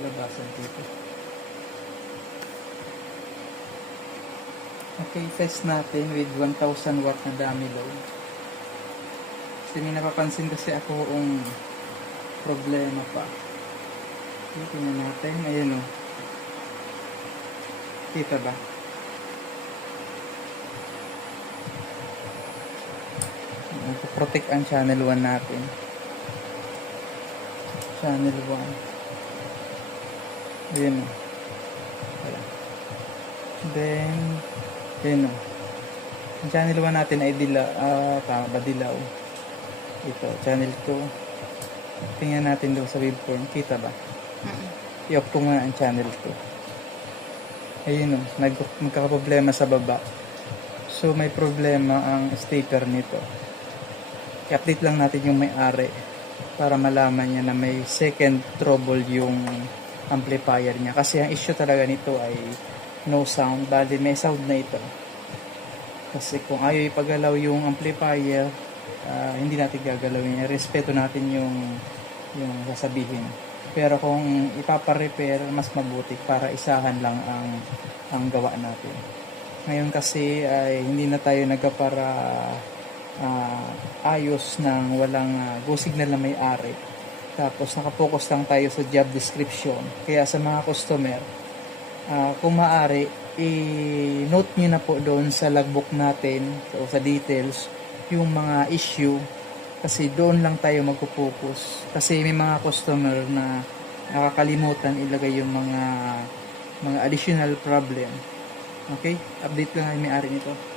labasan dito. Okay, test natin with 1000 watt na dummy load. Kasi may napapansin kasi ako kung problema pa. Okay, tingnan natin. Ayan o. Kita ba? Protect ang channel 1 natin. Channel 1. Ayan o. Then, ayan o. Ang channel 1 natin ay dilaw. Ito, channel 2. Tingnan natin doon sa waveform. Kita ba? I-off ko nga ang channel 2. Ayun o. Nagkakaproblema sa baba. So, may problema ang stator nito. I-update lang natin yung may-ari para malaman niya na may second trouble yung amplifier niya. Kasi ang issue talaga nito ay no sound. Bali, may sound na ito. Kasi kung ayaw ipagalaw yung amplifier, hindi natin gagalawin. Respeto natin yung sasabihin. Pero kung ipapa-repair, mas mabuti para isahan lang ang gawa natin. Ngayon kasi ay hindi na tayo nagkapara ayos ng walang go signal na may-ari. Tapos nakapokus lang tayo sa job description. Kaya sa mga customer, kung maaari, i-note nyo na po doon sa logbook natin o sa details yung mga issue, kasi doon lang tayo magpo-focus. Kasi may mga customer na nakakalimutan ilagay yung mga additional problem. Okay? Update lang ay may-ari nito.